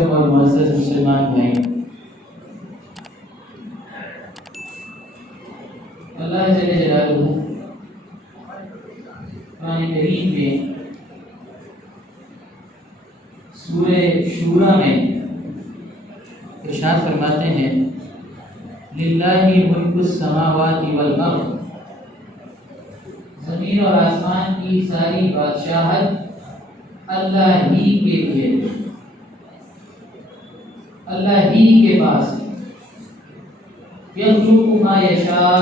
محترم اور معزز مسلمان بھائی، اللہ جل جلالہ قرآن کریم میں سورہ شورى میں ارشاد فرماتے ہیں للہ ملک السماوات والارض، زمین اور آسمان کی ساری بادشاہت اللہ ہی کے لیے، اللہ ہی کے پاس ہے۔ یخلق ما یشاء،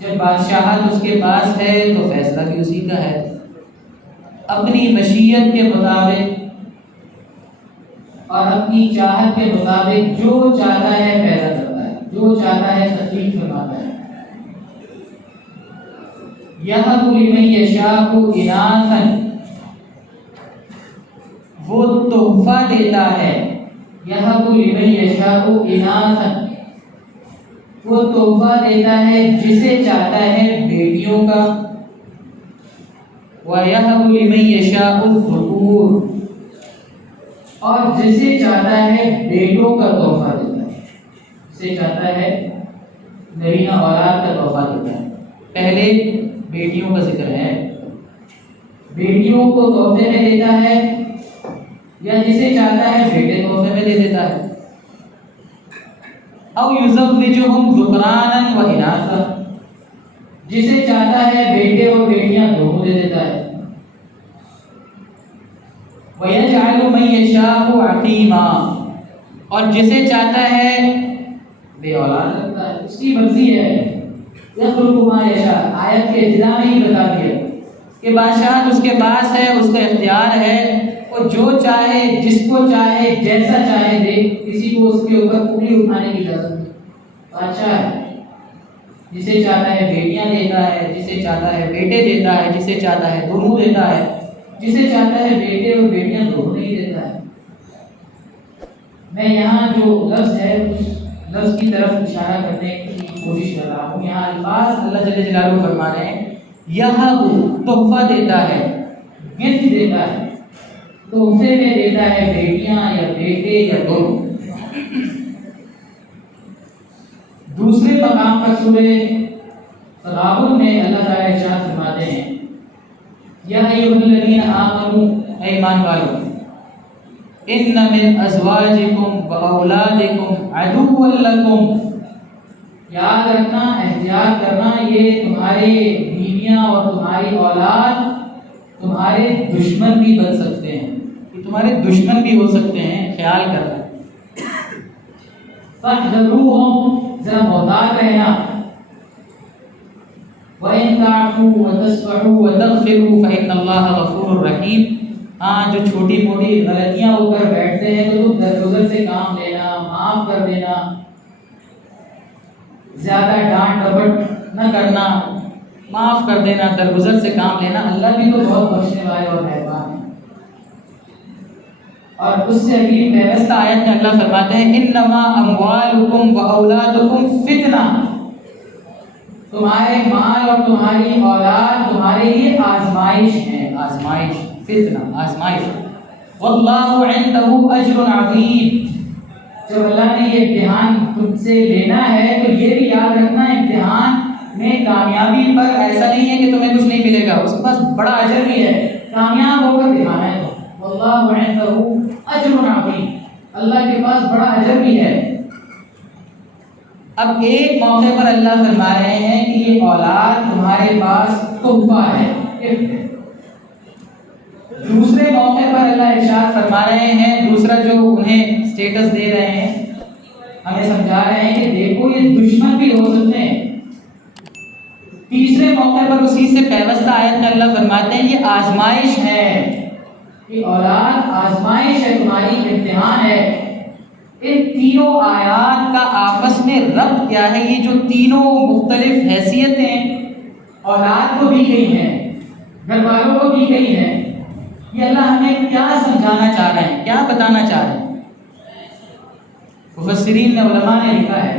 جب بادشاہت اس کے پاس ہے تو فیصلہ بھی اسی کا ہے، اپنی مشیت کے مطابق اور اپنی چاہت کے مطابق جو چاہتا ہے پیدا کرتا ہے، جو چاہتا ہے تخلیق فرماتا ہے۔ یہب لمن یشاء اناثا، وہ تحفہ دیتا ہے، یہب لمن یشاء اناثا، وہ تحفہ دیتا ہے جسے چاہتا ہے بیٹیوں کا، وَيَهَبُ لِمَن يَشَاءُ الذُّكُورَ، اور جسے چاہتا ہے بیٹوں کا تحفہ دیتا ہے، جسے چاہتا ہے نرینہ اولاد کا تحفہ دیتا ہے۔ پہلے بیٹیوں کا ذکر ہے، بیٹیوں کو تحفے میں دیتا ہے، یا جسے چاہتا ہے بیٹے تحفے میں دے دیتا ہے۔ او یزوجہم ذکرانا و اناثا، جسے چاہتا ہے بیٹے اور بیٹیاں دونوں دے دیتا ہے۔ وَيَجْعَلُ مَن يَشَاءُ عَقِيمًا، اور جسے چاہتا ہے بے اولاد رکھتا ہے، اس کی مرضی ہے۔ یخلق ما یشاء، آیت کے ابتدا میں ہی بتا دیا کہ بادشاہت اس کے پاس ہے، اس کا اختیار ہے، وہ جو چاہے جس کو چاہے جیسا چاہے دے، کسی کو اس کے اوپر انگلی اٹھانے کی اجازت نہیں۔ بادشاہ ہے، جسے چاہتا ہے بیٹیاں دیتا ہے، جسے چاہتا ہے بیٹے دیتا ہے، جسے چاہتا ہے دونوں دیتا ہے، جسے چاہتا ہے بیٹے اور بیٹیاں دونوں نہیں دیتا ہے۔ میں یہاں جو لفظ ہے اس لفظ کی طرف اشارہ کرنے کی کوشش کر رہا ہوں۔ یہاں الفاظ اللہ جل جلالہ فرما رہے ہیں یہب، تحفہ دیتا ہے، گفٹ دیتا ہے، تحفے میں دیتا ہے بیٹیاں یا بیٹے یا دونوں۔ دوسرے مقام پر سورہ تغابن میں اللہ تعالیٰ ارشاد فرماتے ہیں یا ایھا الذین آمنوا، اے ایمان والو، ان من ازواجکم واولادکم عدوا لکم، یاد رکھنا، احتیاط کرنا، یہ تمہارے بیویاں اور تمہاری اولاد تمہارے دشمن بھی بن سکتے ہیں، یہ تمہارے دشمن بھی ہو سکتے ہیں، خیال کرنا۔ فاحذروہم، ذرا محتاط رہنا۔ وَإِن تَعْفُوا وَتَصْفَحُوا وَتَغْفِرُوا فَإِنَّ اللَّهَ غَفُورٌ رَحِيمٌ، ہاں جو چھوٹی موٹی غلطیاں ہو کر بیٹھتے ہیں تو تم درگزر سے کام لینا، معاف کر دینا، زیادہ ڈانٹ ڈپٹ نہ کرنا، معاف کر دینا، درگزر سے کام لینا، اللہ بھی تو بہت بخشنے والے اور مہربان ہیں۔ اور اس سے اگلی پیوستہ آیت میں اللہ فرماتے ہیں انما اموالکم واولادکم فتنہ، تمہارے مال اور تمہاری اولاد تمہارے لیے آزمائش ہے، آزمائش، فتنہ، آزمائش۔ واللہ عندہ اجر عظیم، جب اللہ نے یہ امتحان تم سے لینا ہے تو یہ بھی یاد رکھنا، امتحان میں کامیابی پر ایسا نہیں ہے کہ تمہیں کچھ نہیں ملے گا، اس کے پاس بڑا اجر بھی ہے، کامیاب ہو کر دکھانا ہے۔ واللہ عندہ اجر عظیم، اللہ کے پاس بڑا اجر بھی ہے۔ اب ایک موقع پر اللہ فرما رہے ہیں کہ یہ اولاد تمہارے پاس تحفہ ہے، دوسرے موقع پر اللہ ارشاد فرما رہے ہیں، دوسرا جو انہیں سٹیٹس دے رہے ہیں، ہمیں سمجھا رہے ہیں کہ دیکھو یہ دشمن بھی ہو سکتے ہیں۔ تیسرے موقع پر اسی سے پیوستہ آیت میں اللہ فرماتے ہیں یہ آزمائش ہے، یہ اولاد آزمائش ہے، تمہاری امتحان ہے۔ ان تینوں آیات کا آپس میں ربط کیا ہے؟ یہ جو تینوں مختلف حیثیتیں اولاد کو دی گئی ہیں، گھر والوں کو دی گئی ہیں، یہ اللہ ہمیں کیا سمجھانا چاہ رہے ہیں، کیا بتانا چاہ رہے ہیں؟ مفسرین نے، علماء نے لکھا ہے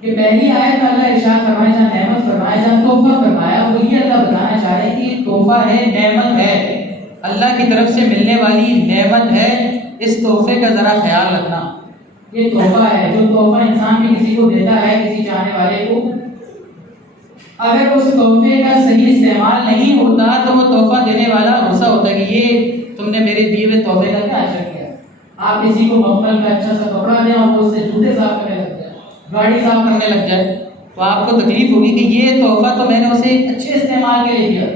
کہ پہلی آیت میں اللہ ارشاد فرمایا، جہاں نعمت فرمایا، جہاں تحفہ فرمایا، وہ یہ اللہ بتانا چاہ رہے ہیں کہ یہ تحفہ ہے، نعمت ہے، اللہ کی طرف سے ملنے والی نعمت ہے، اس تحفے کا ذرا خیال رکھنا۔ یہ تحفہ ہے، جو تحفہ انسان بھی کسی کو دیتا ہے، کسی چاہنے والے کو، اگر اس تحفے کا صحیح استعمال نہیں ہوتا تو وہ تحفہ دینے والا غصہ ہوتا ہے کہ یہ تم نے میرے دیے ہوئے تحفے کا کیا اثر کیا۔ آپ کسی کو مکمل کا اچھا سا کپڑا دیں اور وہ اس سے جوتے صاف کرنے لگ جائے، گاڑی صاف کرنے لگ جائے، تو آپ کو تکلیف ہوگی کہ یہ تحفہ تو میں نے اسے ایک اچھے استعمال کے لیے دیا۔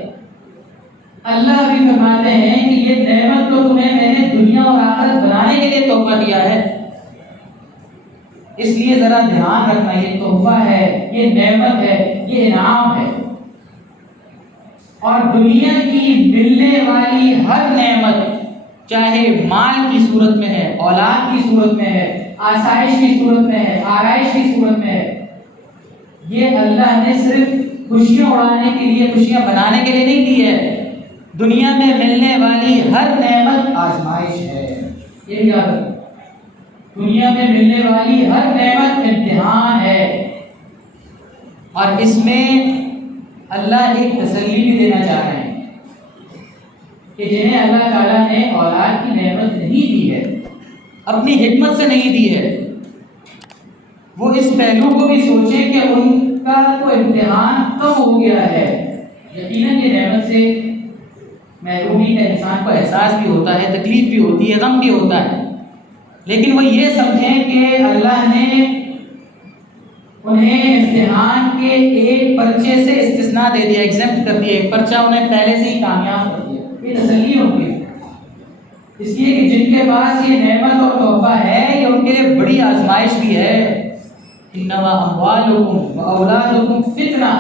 اللہ بھی فرماتے ہیں کہ یہ نعمت تو تمہیں میں نے دنیا اور آخرت بنانے کے لیے تحفہ دیا ہے، اس لیے ذرا دھیان رکھنا، یہ تحفہ ہے، یہ نعمت ہے، یہ انعام ہے۔ اور دنیا کی ملنے والی ہر نعمت، چاہے مال کی صورت میں ہے، اولاد کی صورت میں ہے، آسائش کی صورت میں ہے، آرائش کی صورت میں ہے، یہ اللہ نے صرف خوشیاں اڑانے کے لیے، خوشیاں بنانے کے لیے نہیں دی ہے۔ دنیا میں ملنے والی ہر نعمت آزمائش ہے، یہ یاد رکھو۔ دنیا میں ملنے والی ہر نعمت امتحان ہے، اور اس میں اللہ ایک تسلی بھی دینا چاہ رہے ہیں کہ جنہیں اللہ تعالیٰ نے اولاد کی نعمت نہیں دی ہے، اپنی حکمت سے نہیں دی ہے، وہ اس پہلو کو بھی سوچیں کہ ان کا تو امتحان کم ہو گیا ہے۔ یقیناً یہ نعمت سے محرومی کا انسان کو احساس بھی ہوتا ہے، تکلیف بھی ہوتی ہے، غم بھی ہوتا ہے، لیکن وہ یہ سمجھیں کہ اللہ نے انہیں امتحان کے ایک پرچے سے استثناء دے دیا، ایگزمپٹ کر دیا، ایک پرچہ انہیں پہلے سے ہی کامیاب کر دیا۔ یہ تسلی ہوگی، اس لیے کہ جن کے پاس یہ نعمت اور تحفہ ہے، یہ ان کے لیے بڑی آزمائش بھی ہے۔ انما اموالکم واولادکم فتنہ،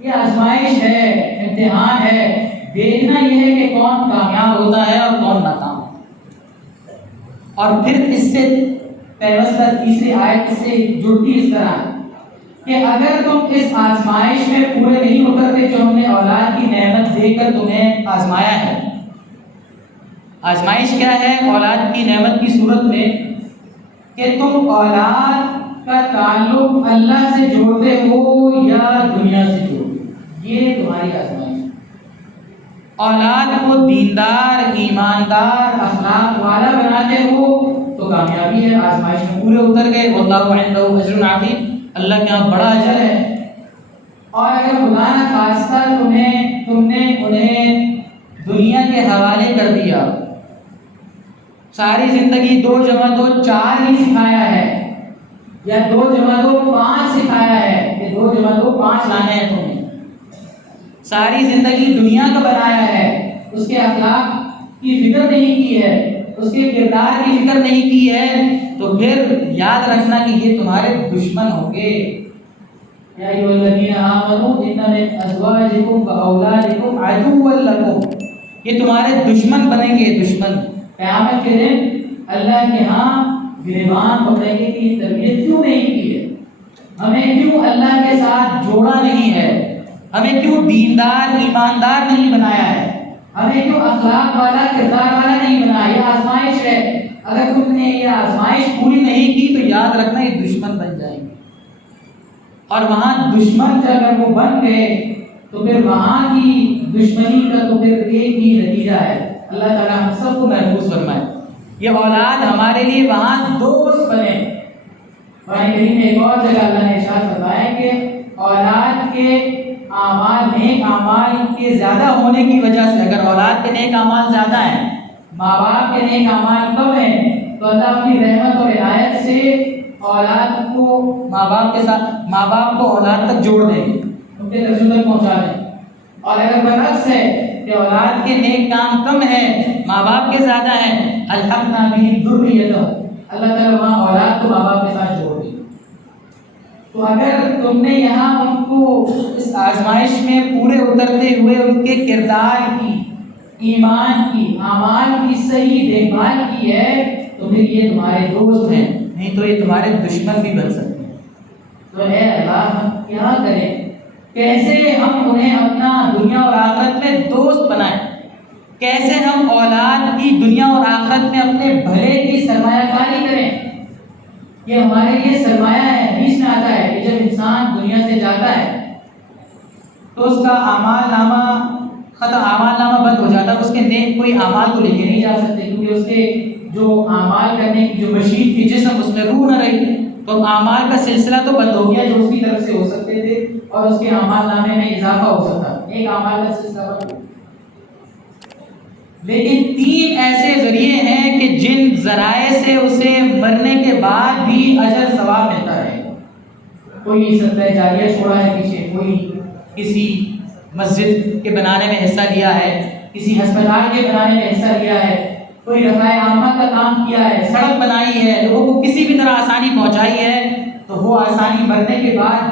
یہ آزمائش ہے، امتحان ہے، دیکھنا یہ ہے کہ کون کامیاب ہوتا ہے اور کون ناکام۔ اور پھر اس سے پیوستہ تیسری آیت سے جڑتی اس طرح کہ اگر تم اس آزمائش میں پورے نہیں اترتے جو ہم نے اولاد کی نعمت دے کر تمہیں آزمایا ہے۔ آزمائش کیا ہے؟ اولاد کی نعمت کی صورت میں کہ تم اولاد کا تعلق اللہ سے جوڑتے ہو یا دنیا سے جوڑتے ہو، یہ تمہاری آزمائش ہے۔ اولاد کو دیندار، ایماندار، اخلاق والا بناتے ہو تو کامیابی ہے، آزمائش میں پورے اتر گئے، واللہ عنده اجر عظیم، اللہ کے یہاں بڑا اجر ہے۔ اور اگر خدا نہ خواستہ تم نے انہیں دنیا کے حوالے کر دیا، ساری زندگی 2 × 2 4 ہی سکھایا ہے، یا 2 × 2 5 سکھایا ہے کہ 2 × 2 5 لانے ہیں تمہیں، ساری زندگی دنیا کا بنایا ہے، اس کے اخلاق کی فکر نہیں کی ہے، اس کے کردار کی فکر نہیں کی ہے، تو پھر یاد رکھنا کہ یہ تمہارے دشمن ہوں گے۔ یا ایھا الذین آمنوا ان من ازواجکم واولادکم عدوا لکم، یہ تمہارے دشمن بنیں گے، دشمن۔ قیامت کے دن اللہ کے ہاں گریبان پکڑیں گے کہ یہ تربیت کیوں نہیں کی ہے، ہمیں کیوں اللہ کے ساتھ جوڑا نہیں ہے، ہمیں کیوں دیندار، ایماندار نہیں بنایا ہے، ہمیں کیوں اخلاق والا، کردار والا نہیں بنایا۔ یہ آزمائش ہے، اگر تم نے یہ آزمائش پوری نہیں کی تو یاد رکھنا یہ دشمن بن جائیں گے، اور وہاں دشمن جب اگر وہ بن گئے تو پھر وہاں کی دشمنی کا تو پھر ایک ہی نتیجہ ہے۔ اللہ تعالیٰ ہم سب کو محفوظ فرمائے۔ یہ اولاد ہمارے لیے وہاں دوست بنے۔ قرآن کریم میں ایک اور جگہ اللہ نے ارشاد فرمایا کہ اولاد کے اعمال، نیک اعمال کے زیادہ ہونے کی وجہ سے، اگر اولاد کے نیک اعمال زیادہ ہیں، ماں باپ کے نیک اعمال کم ہیں، تو اللہ اپنی رحمت اور عنایت سے اولاد کو ماں باپ کے ساتھ، ماں باپ کو اولاد تک جوڑ دیں گے، ان کے درجوں تک پہنچا دیں۔ اور اگر برعکس ہے کہ اولاد کے نیک کام کم ہیں، ماں باپ کے زیادہ ہیں، الحقنا بہم ذریتہ، اللہ تعالیٰ وہاں اولاد کو ماں باپ کے ساتھ جوڑ دیں۔ تو اگر تم نے یہاں ان کو اس آزمائش میں پورے اترتے ہوئے ان کے کردار کی، ایمان کی، اعمال کی صحیح دیکھ بھال کی ہے تو پھر یہ تمہارے دوست ہیں، نہیں تو یہ تمہارے دشمن بھی بن سکتے ہیں۔ تو اے اللہ، ہم کیا کریں، کیسے ہم انہیں اپنا دنیا اور آخرت میں دوست بنائیں، کیسے ہم اولاد کی دنیا اور آخرت میں اپنے بھلے کی سرمایہ کاری کریں۔ یہ ہمارے لیے سرمایہ ہے۔ حدیث میں آتا ہے کہ جب انسان دنیا سے جاتا ہے تو اس کا اعمال نامہ ختم، اعمال نامہ بند ہو جاتا، اس کے نیک کوئی اعمال تو لکھے نہیں جا سکتے، کیونکہ اس کے جو اعمال کرنے کی جو مشین تھی، جسم، اس میں روح نہ رہی، تو اعمال کا سلسلہ تو بند ہو گیا جو اس کی طرف سے ہو سکتے تھے، اور اس کے اعمال نامے میں اضافہ ہو سکتا، ایک اعمال کا سلسلہ بند ہو۔ لیکن 3 ایسے ذریعے ہیں کہ جن ذرائع سے اسے مرنے کے بعد بھی اجر ثواب ملتا ہے۔ کوئی صدقہ جاریہ چھوڑا ہے پیچھے، کوئی کسی مسجد کے بنانے میں حصہ لیا ہے، کسی ہسپتال کے بنانے میں حصہ لیا ہے، کوئی رفع عامہ کا کام کیا ہے، سڑک بنائی ہے، لوگوں کو کسی بھی طرح آسانی پہنچائی ہے، تو وہ آسانی مرنے کے بعد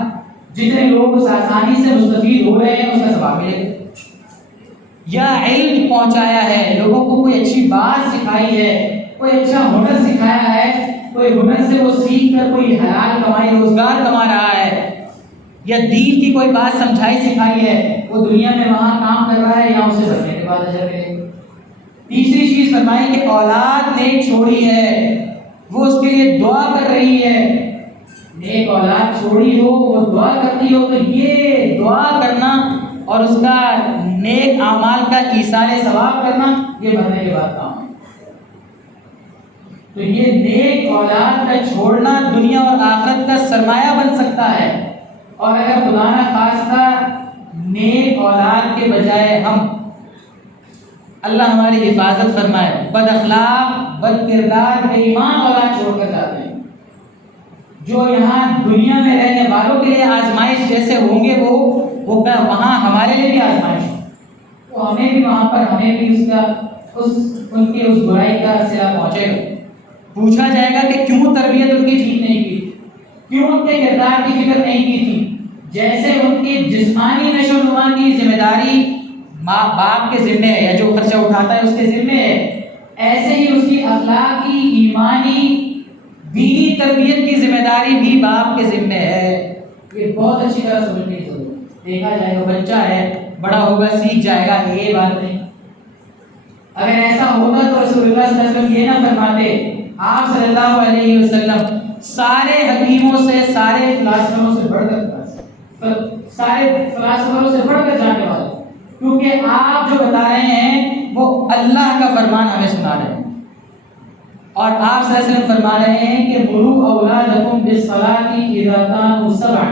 جتنے لوگ اس آسانی سے مستفید ہو رہے ہیں اس کا ثواب ملے گا۔ یا علم پہنچایا ہے، لوگوں کو کوئی اچھی بات سکھائی ہے، کوئی اچھا ہنر سکھایا ہے، کوئی ہنر سے وہ سیکھ کر کوئی حلال کمائی روزگار کما رہا ہے، یا دین کی کوئی بات سمجھائی سکھائی ہے، وہ دنیا میں وہاں کام کر رہا ہے یا اسے مرنے کے بعد اجر ملے گا۔ تیسری چیز فرمائی کہ اولاد نیک چھوڑی ہے، وہ اس کے لیے دعا کر رہی ہے، نیک اولاد چھوڑی ہو، وہ دعا کرتی ہو، تو یہ دعا کرنا اور اس کا نیک اعمال کا ایصال ثواب کرنا، یہ مرنے کے بعد کام ہے۔ تو یہ نیک اولاد کا چھوڑنا دنیا اور آخرت کا سرمایہ بن سکتا ہے، اور اگر خدا نہ خواستہ نیک اولاد کے بجائے ہم، اللہ ہماری حفاظت فرمائے، بد اخلاق، بد کردار، بے ایمان اولاد چھوڑ کر جاتے ہیں، جو یہاں دنیا میں رہنے والوں کے لیے آزمائش جیسے ہوں گے، وہ وہاں ہمارے لیے بھی آزمائش ہے، تو ہمیں بھی وہاں پر ہمیں بھی ان کی اس برائی کا صلہ پہنچے گا۔ پوچھا جائے گا کہ کیوں تربیت ان کی ٹھیک نہیں کی، کیوں ان کے کردار کی فکر نہیں کی تھی؟ جیسے ان کی جسمانی نشو و نما کی ذمہ داری ماں باپ کے ذمہ ہے، یا جو خرچہ اٹھاتا ہے اس کے ذمہ ہے، ایسے ہی اس کی اخلاقی، ایمانی، دینی تربیت کی ذمہ داری بھی باپ کے ذمہ ہے۔ یہ بہت اچھی طرح سمجھنے کی ضرورت ہے۔ دیکھا جائے گا بچہ ہے، بڑا ہوگا سیکھ جائے گا، یہ بات نہیں۔ اگر ایسا ہوتا تو رسول اللہ صلی اللہ علیہ وسلم یہ نہ فرماتے، آپ صلی اللہ علیہ وسلم سارے حکیموں سے، سارے فلاسفروں سے بڑھ کر جانے والے، کیونکہ آپ جو بتا رہے ہیں وہ اللہ کا فرمان ہمیں سنا رہے ہیں، اور آپ صلی اللہ علیہ وسلم فرما رہے ہیں کہ مروا اولادکم بالصلاۃ اذا كانوا سبعا،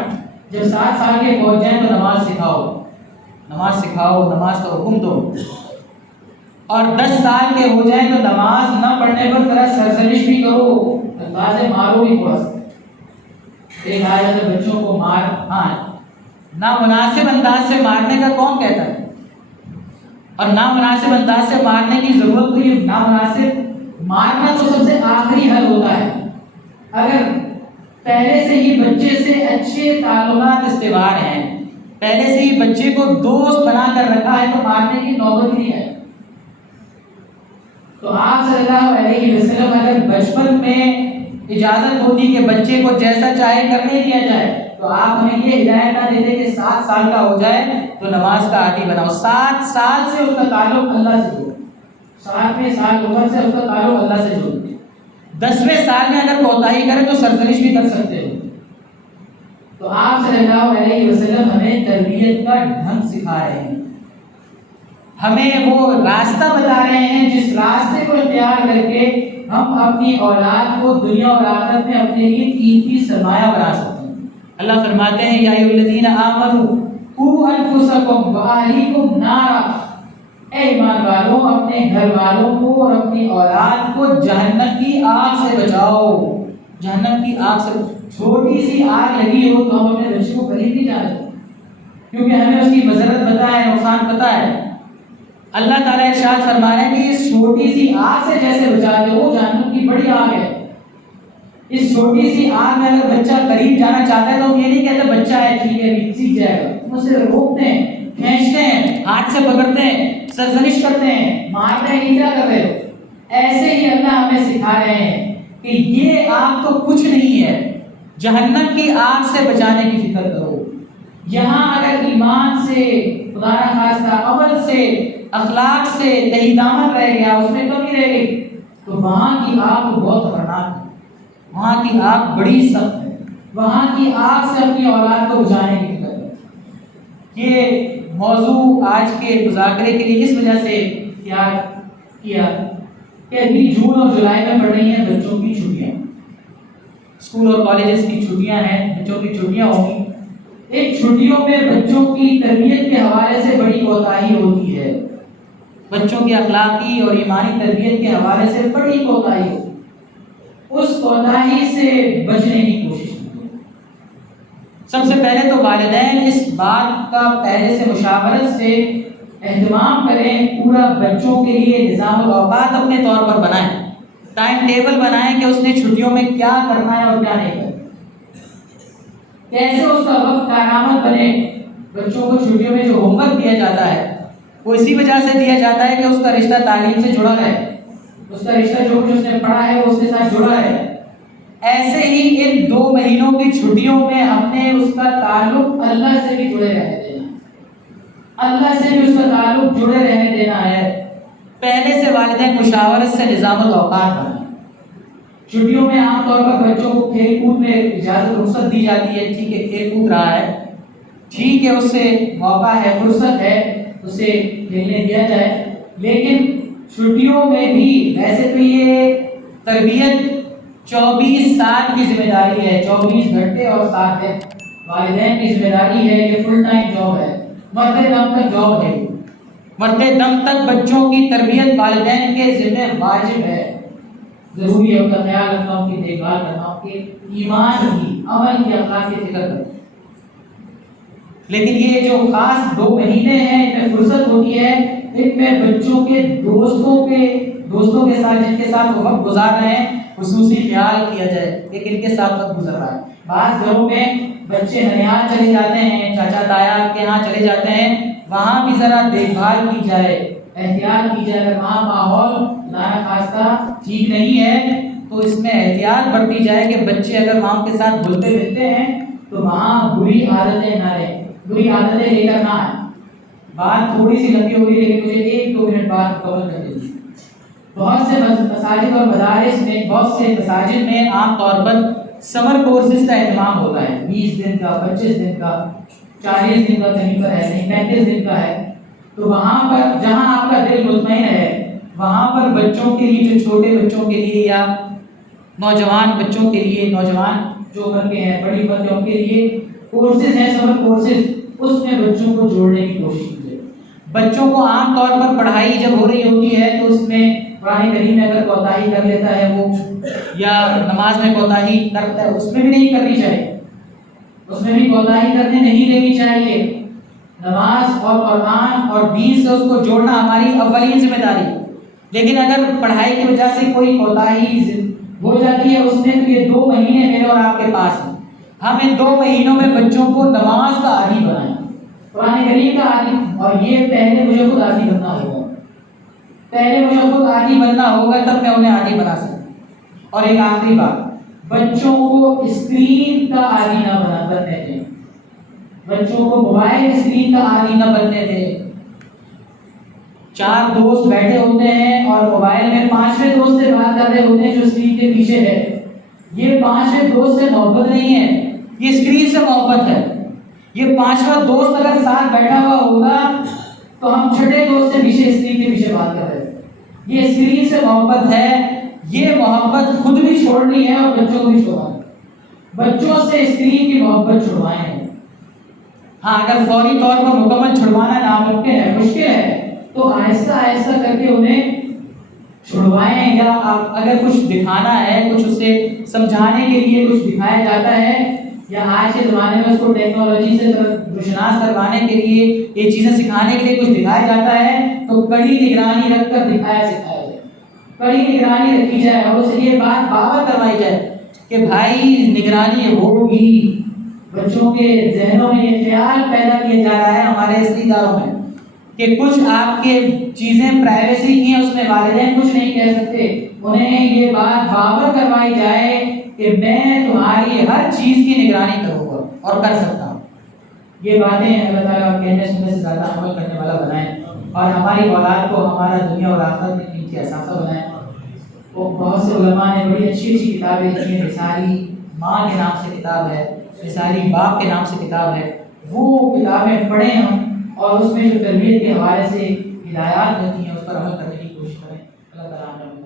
جب 7 سال کے پہنچ جائیں تو نماز سکھاؤ، نماز کا حکم دو، اور 10 سال کے ہو جائیں تو نماز نہ پڑھنے پر ذرا سرزنش بھی کرو، الفاظ مارو بھی تھوڑا سا۔ ایک آیت ہے بچوں کو مار، ہاں نامناسب انداز سے مارنے کا کون کہتا ہے؟ اور نامناسب انداز سے مارنے کی ضرورت تو یہ نامناسب مارنا تو سب سے آخری حل ہوتا ہے۔ اگر پہلے سے ہی بچے سے اچھے تعلقات استوار ہیں، پہلے سے ہی بچے کو دوست بنا کر رکھا ہے، تو مارنے کی نوبت نہیں ہے۔ تو آپ صلی اللہ علیہ وسلم اگر بچپن میں اجازت ہوتی کہ بچے کو جیسا چاہے کرنے دیا جائے، تو آپ ہمیں یہ ہدایت نہ دیتے کہ 7 سال کا ہو جائے تو نماز کا عادی بناؤ۔ 7 سال سے اس کا تعلق اللہ سے جوڑو، 7ویں سال عمر سے اس کا تعلق اللہ سے جوڑو۔ 10ویں سال میں اگر کوتاہی کرے تو سرزنش بھی کر سکتے ہو۔ تو آپ صلی اللہ علیہ وسلم ہمیں تربیت کا ڈھنگ سکھا رہے ہیں، ہمیں وہ راستہ بتا رہے ہیں جس راستے کو اختیار کر کے ہم اپنی اولاد کو دنیا اور آخرت میں اپنے لیے قیمتی سرمایہ بنا سکتے ہیں۔ اللہ فرماتے ہیں یا ایھا الذین آمنوا قوا انفسکم واہلیکم نارا، اے ایمان والوں اپنے گھر والوں کو اور اپنی اولاد کو جہنم کی آگ سے بچاؤ۔ جہنم کی آگ سے، چھوٹی سی آگ لگی ہو تو ہم اپنے بچے کو قریب نہیں جانے دیں، کیونکہ ہمیں اس کی مضرت پتہ ہے، نقصان پتہ ہے۔ اللہ تعالیٰ ارشاد فرما رہے ہیں کہ اس چھوٹی سی آگ سے جیسے بچاتے ہو، جہنم کی بڑی آگ ہے، اس چھوٹی سی آگ میں اگر بچہ قریب جانا چاہتا ہے تو ہم یہ نہیں کہتے بچہ ہے ٹھیک ہے سیکھ جائے گا، ہم اسے روکتے ہیں، کھینچتے ہیں، ہاتھ سے پکڑتے ہیں، سرزنش کرتے ہیں، مارتے ہیں، ایجا کر رہے ہو۔ ایسے ہی اللہ ہمیں سکھا رہے ہیں کہ یہ آگ تو کچھ نہیں ہے، جہنم کی آگ سے بچانے کی فکر کرو۔ یہاں اگر ایمان سے، خدا نہ خواستہ عمل سے، اخلاق سے تہی دامن رہ گیا، اس میں کمی رہ گئی، تو وہاں کی آگ تو بہت خطرناک ہے، وہاں کی آگ بڑی سخت ہے، وہاں کی آگ سے اپنی اولاد کو بچانے کی فکر ہے۔ یہ موضوع آج کے مذاکرے کے لیے اس وجہ سے تیار کیا کہ ابھی جون اور جولائی میں پڑ رہی ہیں بچوں کی چھٹیاں، اسکول اور کالجز کی چھٹیاں ہیں، بچوں کی چھٹیاں ہوں گی۔ ایک چھٹیوں میں بچوں کی تربیت کے حوالے سے بڑی کوتاہی ہوتی ہے، بچوں کی اخلاقی اور ایمانی تربیت کے حوالے سے بڑی کوتاہی ہوتی ہے۔ اس کوتاہی سے بچنے کی کوشش کریں۔ سب سے پہلے تو والدین اس بات کا پہلے سے مشاورت سے اہتمام کریں، پورا بچوں کے لیے نظام الاوقات اپنے طور پر بنائیں، ٹائم ٹیبل بنائیں کہ اس نے چھٹیوں میں کیا کرنا ہے اور کیا نہیں کرنا، کیسے اس کا وقت کارآمد بنے۔ بچوں کو چھٹیوں میں جو ہوم ورک دیا جاتا ہے وہ اسی وجہ سے دیا جاتا ہے کہ اس کا رشتہ تعلیم سے جڑا رہے، اس کا رشتہ جو کچھ اس نے پڑھا ہے وہ اس کے ساتھ جڑا رہے۔ ایسے ہی ان 2 مہینوں کی چھٹیوں میں ہم نے اس کا تعلق اللہ سے بھی جڑے رہنے دینا، اللہ سے بھی اس کا تعلق جڑے رہنے دینا ہے۔ پہلے سے والدین مشاورت سے نظام الاوقات بنائیں۔ چھٹیوں میں عام طور پر بچوں کو کھیل کود میں اجازت رخصت دی جاتی ہے، ٹھیک ہے کھیل کود رہا ہے، ٹھیک ہے اس سے موقع ہے، فرصت ہے، اسے کھیلنے دیا جائے۔ لیکن چھٹیوں میں بھی ویسے تو یہ تربیت 24 ساعت کی ذمہ داری ہے، 24 گھنٹے اور 7 دن والدین کی ذمہ داری ہے، یہ فل ٹائم جاب ہے، مرتے دم تک جاب ہے، مرتے دم تک بچوں کی تربیت والدین کے ذمہ واجب ہے۔ ضروری ہے ان کا خیال رکھنا، ان کی دیکھ بھال کرنا، ان کے ایمان کی، عمل کی، اخلاق کی فکر کرنا۔ لیکن یہ جو خاص 2 مہینے ہیں ان میں فرصت ہوتی ہے، ان میں بچوں کے دوستوں کے ساتھ جن کے ساتھ وہ وقت گزار رہے ہیں خصوصی خیال کیا جائے کہ ان کے ساتھ وقت گزر رہا ہے۔ بعض گھروں میں بچے ننیال چلے جاتے ہیں، چاچا تایا کے ہاں چلے جاتے ہیں، وہاں بھی ذرا دیکھ بھال کی جائے، احتیاط کی جائے۔ اگر وہاں ماحول خدا خاصہ ٹھیک نہیں ہے تو اس میں احتیاط برتی جائے کہ بچے اگر وہاں کے ساتھ گھلتے ملتے ہیں تو وہاں بری عادتیں نہ رہیں، بری عادتیں لے کر نہ آئیں۔ بات تھوڑی سی لمبی ہو گئی لیکن مجھے 1-2 منٹ بعد مکمل کر دیجیے۔ بہت سے مساجد اور مدارس میں، بہت سے مساجد میں عام طور پر سمر کورسز کا اہتمام ہوتا ہے، 20 دن کا، 25 دن کا، 40 دن کا، کہیں پر ہے نہیں 35 دن کا ہے۔ تو وہاں پر جہاں آپ کا دل مطمئن ہے وہاں پر بچوں کے لیے، جو چھوٹے بچوں کے لیے یا نوجوان بچوں کے لیے، نوجوان جو عمر کے ہیں، بڑی عمر کے ان کے لیے کورسز ہیں، سمر کورسز، اس میں بچوں کو جوڑنے کی کوشش کیجیے۔ بچوں کو عام طور پر پڑھائی جب ہو رہی ہوتی ہے تو اس میں قرآن کریم میں اگر کوتاہی کر لیتا ہے وہ، یا نماز میں کوتاہی کرتا ہے، اس میں بھی نہیں کرنی چاہیے، اس میں بھی کوتاہی کرنے نہیں دینی چاہیے۔ نماز اور قرآن اور دین سے اس کو جوڑنا ہماری اولین ذمہ داری ہے۔ لیکن اگر پڑھائی کی وجہ سے کوئی کوتاہی ہو جاتی ہے اس میں، تو یہ 2 مہینے میرے اور آپ کے پاس ہیں، ہم ان 2 مہینوں میں بچوں کو نماز کا عادی بنائیں، قرآن کریم کا عادی، اور یہ پہلے مجھے خود عادی بننا ہوگا، پہلے مجھے خود عادی بننا ہوگا تب میں انہیں عادی بنا سکتا۔ اور ایک آخری بات، بچوں کو اسکرین کا عادی نہ بننے دیں، بچوں کو موبائل اسکرین کا عادی نہ بننے دیں۔ 4 دوست بیٹھے ہوتے ہیں اور موبائل میں 5ویں دوست سے بات کر رہے ہوتے ہیں جو اسکرین کے پیچھے ہے، یہ 5ویں دوست سے محبت نہیں ہے، یہ اسکرین سے محبت ہے۔ یہ 5واں دوست اگر ساتھ بیٹھا ہوا ہوگا تو ہم 6ٹھے دوست سے پیچھے اسکرین کے پیچھے بات کر رہے ہیں، یہ اسکرین سے محبت ہے۔ یہ محبت خود بھی چھوڑنی ہے اور بچوں کو بھی چھوڑنا ہے، بچوں سے اسکرین کی محبت چھڑوائیں۔ ہاں اگر فوری طور پر مکمل چھڑوانا ناممکن ہے، مشکل ہے، تو آہستہ آہستہ کر کے انہیں چھڑوائیں، یا اگر کچھ دکھانا ہے، کچھ اسے سمجھانے کے لیے کچھ دکھایا جاتا ہے، یا آج کے زمانے میں اس کو ٹیکنالوجی سے روشناس کروانے کے لیے، یہ چیزیں سکھانے کے لیے کچھ دکھایا جاتا ہے، تو کڑی نگرانی رکھ کر دکھایا سکھایا جائے، کڑی نگرانی رکھی جائے اور اسے یہ بات باور کروائی جائے کہ بھائی نگرانی ہوگی۔ بچوں کے ذہنوں میں یہ خیال پیدا کیا جا رہا ہے ہمارے اس اداروں میں کہ کچھ آپ کے چیزیں پرائیویسی کی ہیں، اس میں والدین کچھ نہیں کہہ سکتے، انہیں یہ بات باور کروائی جائے کہ میں تمہاری ہر چیز کی نگرانی کروں گا اور کر سکتا ہوں۔ یہ باتیں اللہ تعالیٰ کہنے سننے سے زیادہ عمل کرنے والا بنائیں، اور ہماری اولاد کو ہمارا دنیا اور آخرت میں ان کی اثاثہ بنائیں۔ وہ بہت سے علماء نے بڑی اچھی اچھی کتابیں لکھی ہیں، رسالی ماں کے نام سے کتاب ہے، رسالی باپ کے نام سے کتاب ہے، وہ کتابیں پڑھیں ہم، اور اس میں جو تربیت کے حوالے سے ہدایات ہوتی ہیں اس پر عمل کرنے کی کوشش کریں. اللہ تعالیٰ